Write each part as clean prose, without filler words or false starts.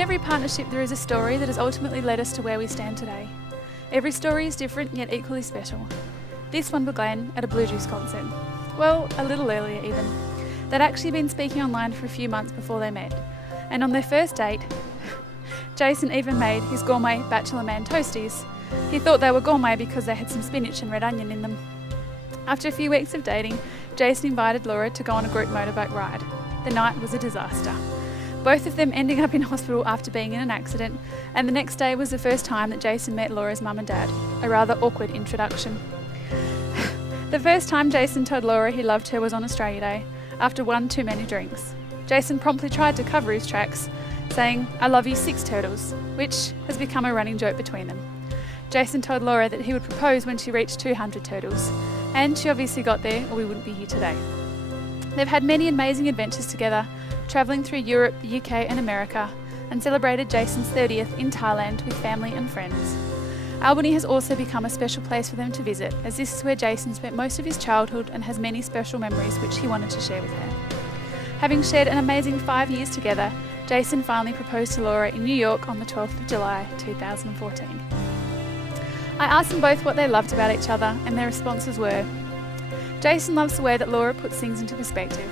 In every partnership there is a story that has ultimately led us to where we stand today. Every story is different yet equally special. This one began at a Blue Juice concert. Well, a little earlier even. They'd actually been speaking online for a few months before they met. And on their first date, Jason even made his gourmet Bachelor Man toasties. He thought they were gourmet because they had some spinach and red onion in them. After a few weeks of dating, Jason invited Laura to go on a group motorbike ride. The night was a disaster. Both of them ending up in hospital after being in an accident, and the next day was the first time that Jason met Laura's mum and dad, a rather awkward introduction. The first time Jason told Laura he loved her was on Australia Day, after one too many drinks. Jason promptly tried to cover his tracks, saying, "I love you 6 turtles," which has become a running joke between them. Jason told Laura that he would propose when she reached 200 turtles, and she obviously got there or we wouldn't be here today. They've had many amazing adventures together, travelling through Europe, the UK and America, and celebrated Jason's 30th in Thailand with family and friends. Albany has also become a special place for them to visit, as this is where Jason spent most of his childhood and has many special memories which he wanted to share with her. Having shared an amazing 5 years together, Jason finally proposed to Laura in New York on the 12th of July 2014. I asked them both what they loved about each other, and their responses were: Jason loves the way that Laura puts things into perspective.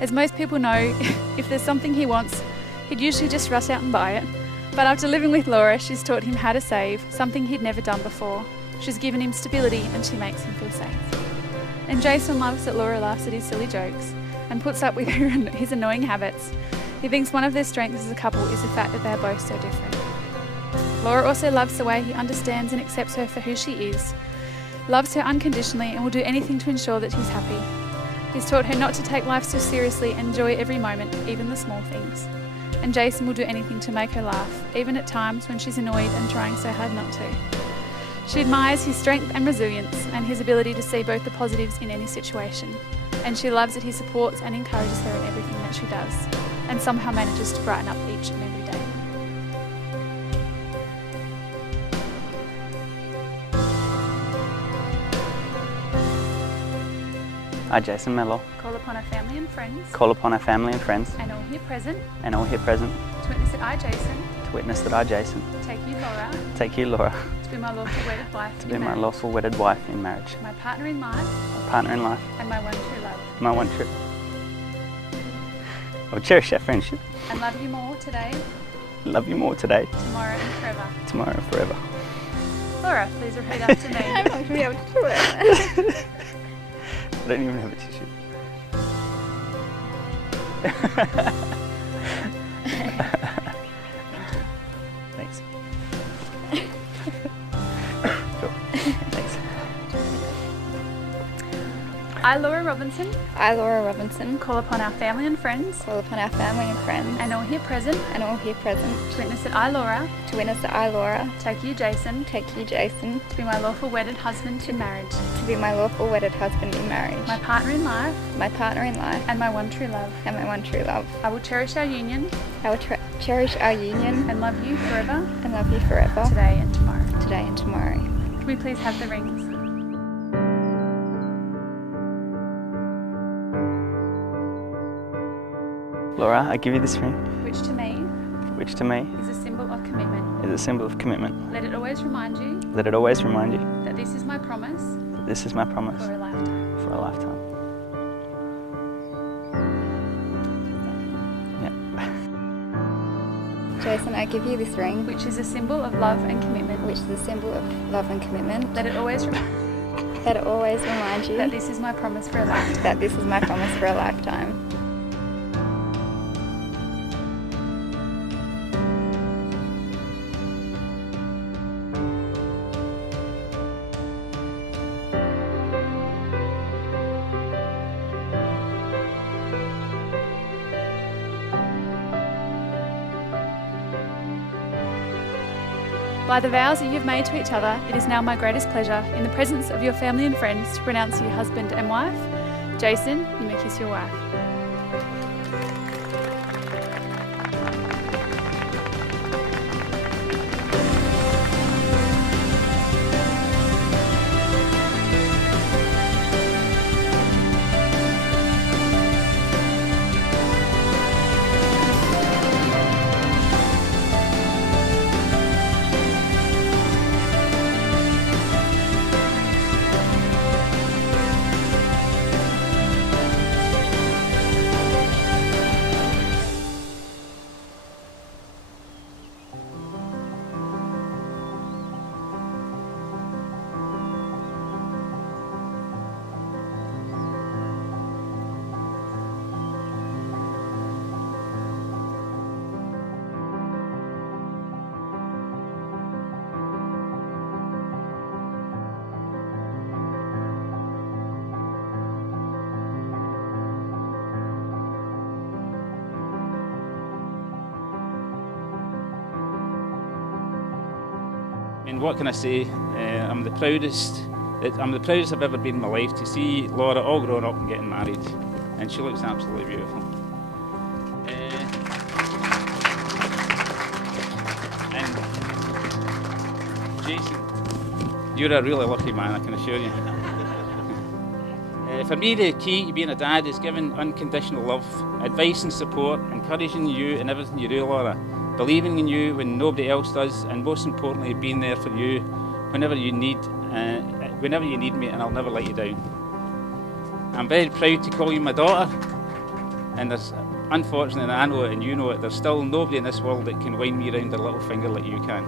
As most people know, if there's something he wants, he'd usually just rush out and buy it. But after living with Laura, she's taught him how to save, something he'd never done before. She's given him stability and she makes him feel safe. And Jason loves that Laura laughs at his silly jokes and puts up with his annoying habits. He thinks one of their strengths as a couple is the fact that they're both so different. Laura also loves the way he understands and accepts her for who she is, loves her unconditionally and will do anything to ensure that he's happy. He's taught her not to take life so seriously and enjoy every moment, even the small things. And Jason will do anything to make her laugh, even at times when she's annoyed and trying so hard not to. She admires his strength and resilience and his ability to see both the positives in any situation. And she loves that he supports and encourages her in everything that she does, and somehow manages to brighten up each and every day. I, Jason Mello, Call upon our family and friends. call upon our family and friends And all here present. and all here present To witness that I, Jason. to witness that I, Jason, Take you, Laura. take you, Laura, To be my lawful wedded wife. to be my lawful wedded wife in marriage, My partner in life. my partner in life, And my one true love. my one true. I will cherish our friendship, And love you more today, love you more today, tomorrow and forever. tomorrow, and forever. Laura, please repeat after me. I'm not going to be able to do it. I don't even have a tissue. Thanks. Cool. Thanks. I, Laura Robinson, I, Laura Robinson, call upon our family and friends. call upon our family and friends And all here present. and all here present To witness that I, Laura. to witness that I, Laura, Take you, Jason. take you, Jason, To be my lawful wedded husband in marriage. to be my lawful wedded husband in marriage, My partner in life. my partner in life, And my one true love. and my one true love. I will cherish our union. I will cherish our union And love you forever. and love you forever, Today and tomorrow. today and tomorrow. Can we please have the rings? Laura, I give you this ring, Which to me which to me is a symbol of commitment. is a symbol of commitment. Let it always remind you Let it always remind you that this is my promise that this is my promise for a lifetime. for a lifetime. Jason, I give you this ring, Which is a symbol of love and commitment. which is a symbol of love and commitment. Let it always remind Let it always remind you that this is my promise for a lifetime. that this is my promise for a lifetime. By the vows that you have made to each other, it is now my greatest pleasure, in the presence of your family and friends, to pronounce you husband and wife. Jason, you may kiss your wife. And what can I say? I'm the proudest I've ever been in my life to see Laura all grown up and getting married, and she looks absolutely beautiful. And Jason, you're a really lucky man, I can assure you. For me, the key to being a dad is giving unconditional love, advice and support, encouraging you in everything you do, Laura, believing in you when nobody else does, and most importantly, being there for you whenever you need me, and I'll never let you down. I'm very proud to call you my daughter, and there's, unfortunately, and I know it and you know it, there's still nobody in this world that can wind me around their little finger like you can.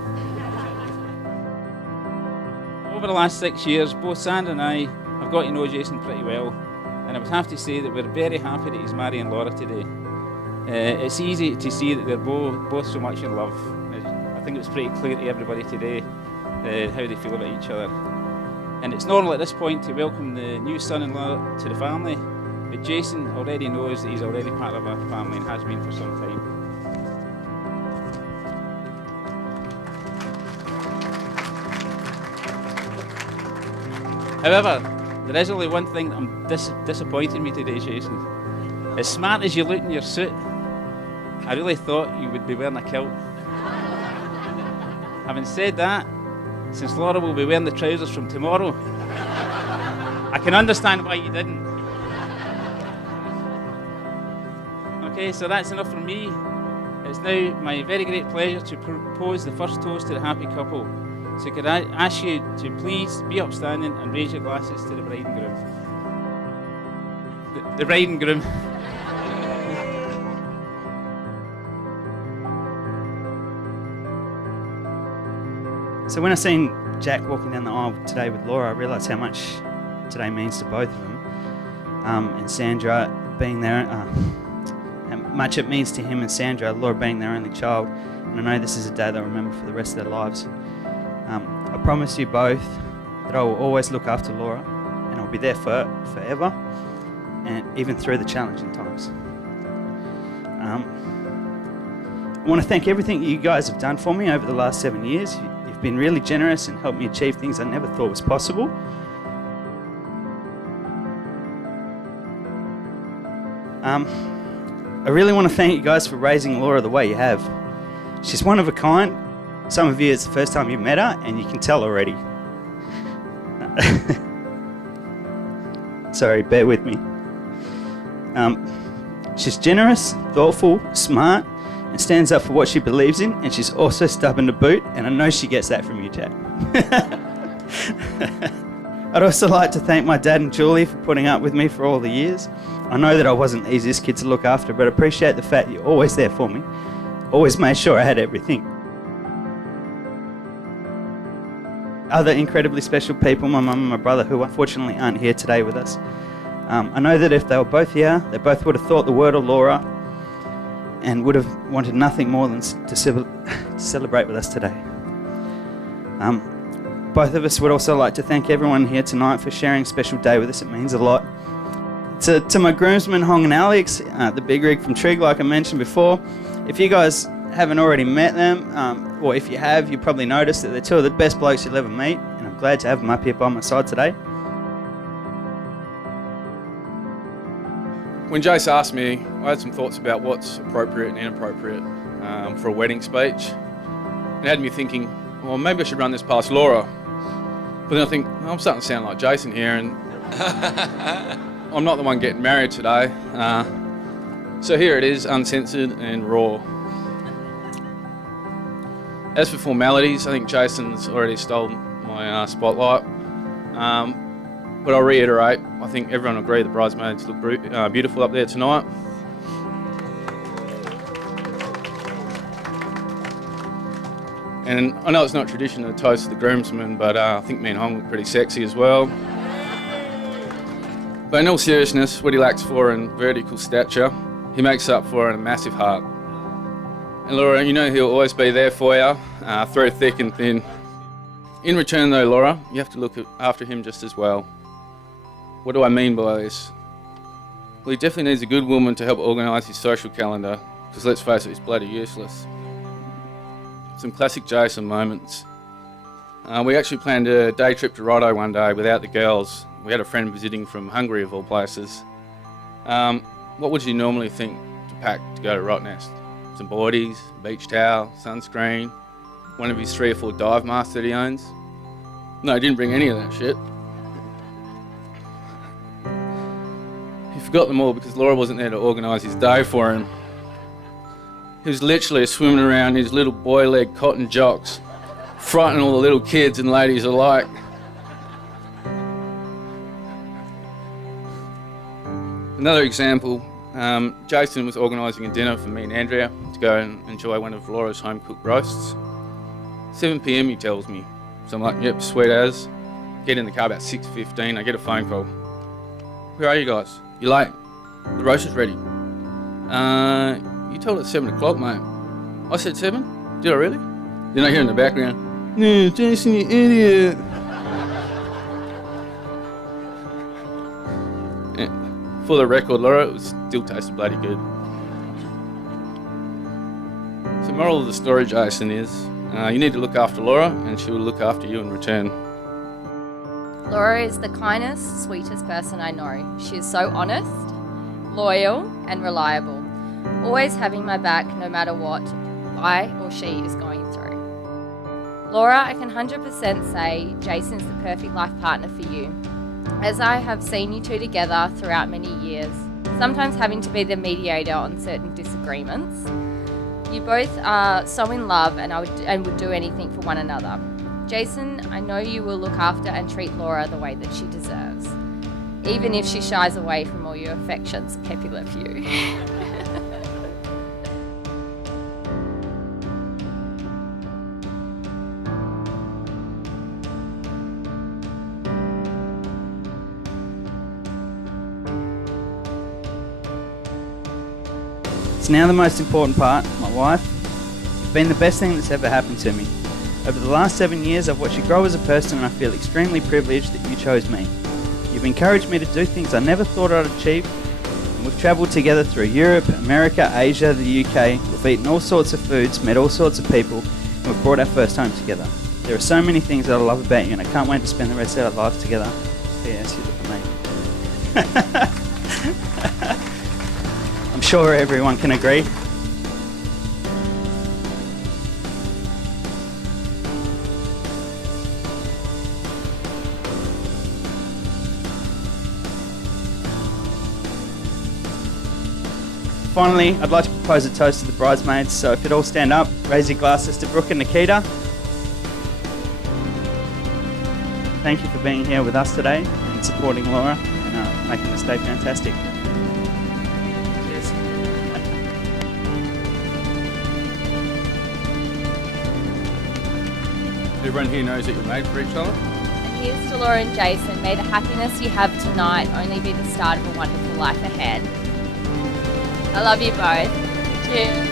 Over the last 6 years, both Sandra and I have got to know Jason pretty well, and I would have to say that we're very happy that he's marrying Laura today. It's easy to see that they're both so much in love. I think it was pretty clear to everybody today how they feel about each other. And it's normal at this point to welcome the new son-in-law to the family, but Jason already knows that he's already part of our family and has been for some time. However, there is only one thing that disappointed me today, Jason. As smart as you look in your suit, I really thought you would be wearing a kilt. Having said that, since Laura will be wearing the trousers from tomorrow, I can understand why you didn't. Okay, so that's enough from me. It's now my very great pleasure to propose the first toast to the happy couple. So could I ask you to please be upstanding and raise your glasses to the bride and groom. The bride and groom. So when I seen Jack walking down the aisle today with Laura, I realised how much today means to both of them. And Sandra being there, how much it means to him and Sandra, Laura being their only child. And I know this is a day they'll remember for the rest of their lives. I promise you both that I will always look after Laura, and I'll be there for forever, and even through the challenging times. I want to thank everything you guys have done for me over the last 7 years. You've been really generous and helped me achieve things I never thought was possible. I really want to thank you guys for raising Laura the way you have. She's one of a kind. Some of you, it's the first time you've met her, and you can tell already. Sorry, bear with me. She's generous, thoughtful, smart, and stands up for what she believes in, and she's also stubborn to boot, and I know she gets that from you, Jack. I'd also like to thank my dad and Julie for putting up with me for all the years. I know that I wasn't the easiest kid to look after, but I appreciate the fact you're always there for me. Always made sure I had everything. Other incredibly special people, my mum and my brother, who unfortunately aren't here today with us. I know that if they were both here, they both would have thought the word of Laura and would have wanted nothing more than to celebrate with us today. Both of us would also like to thank everyone here tonight for sharing a special day with us. It means a lot. To my groomsmen, Hong and Alex, the big rig from Trig, like I mentioned before, if you guys haven't already met them, or if you have, you probably noticed that they're two of the best blokes you'll ever meet, and I'm glad to have them up here by my side today. When Jace asked me, I had some thoughts about what's appropriate and inappropriate for a wedding speech. It had me thinking, well, maybe I should run this past Laura. But then I think, I'm starting to sound like Jason here, and I'm not the one getting married today. So here it is, uncensored and raw. As for formalities, I think Jason's already stole my spotlight. But I'll reiterate, I think everyone will agree the bridesmaids look beautiful up there tonight. And I know it's not tradition to toast the groomsmen, but I think me and Hong look pretty sexy as well. But in all seriousness, what he lacks for in vertical stature, he makes up for in a massive heart. And Laura, you know he'll always be there for you, through thick and thin. In return though, Laura, you have to look after him just as well. What do I mean by this? Well, he definitely needs a good woman to help organise his social calendar, because let's face it, he's bloody useless. Some classic Jason moments. We actually planned a day trip to Roto one day without the girls. We had a friend visiting from Hungary, of all places. What would you normally think to pack to go to Rottnest? Some boardies, beach towel, sunscreen, one of his 3 or 4 dive masks that he owns. No, he didn't bring any of that shit. He forgot them all because Laura wasn't there to organise his day for him. He was literally swimming around in his little boy leg cotton jocks, frightening all the little kids and ladies alike. Another example, Jason was organising a dinner for me and Andrea to go and enjoy one of Laura's home-cooked roasts. 7 p.m. he tells me. So I'm like, yep, sweet as. Get in the car about 6:15, I get a phone call. Where are you guys? You're late. The roast is ready. You told us 7 o'clock, mate. I said 7? Did I really? Then I hear in the background, no, Jason, you idiot. For the record, Laura, it still tasted bloody good. So the moral of the story, Jason, is you need to look after Laura and she will look after you in return. Laura is the kindest, sweetest person I know. She is so honest, loyal and reliable, always having my back no matter what I or she is going through. Laura, I can 100% say Jason is the perfect life partner for you, as I have seen you two together throughout many years, sometimes having to be the mediator on certain disagreements. You both are so in love and would do anything for one another. Jason, I know you will look after and treat Laura the way that she deserves, even if she shies away from all your affections. Peppy love you. It's now the most important part, my wife. It's been the best thing that's ever happened to me. Over the last 7 years, I've watched you grow as a person and I feel extremely privileged that you chose me. You've encouraged me to do things I never thought I'd achieve, and we've travelled together through Europe, America, Asia, the UK. We've eaten all sorts of foods, met all sorts of people, and we've brought our first home together. There are so many things that I love about you and I can't wait to spend the rest of our lives together. P.S. You look amazing. I'm sure everyone can agree. Finally, I'd like to propose a toast to the bridesmaids, so if you'd all stand up, raise your glasses to Brooke and Nikita. Thank you for being here with us today and supporting Laura and making this day fantastic. Cheers. Everyone here knows that you're made for each other. And here's to Laura and Jason. May the happiness you have tonight only be the start of a wonderful life ahead. I love you both. Cheers.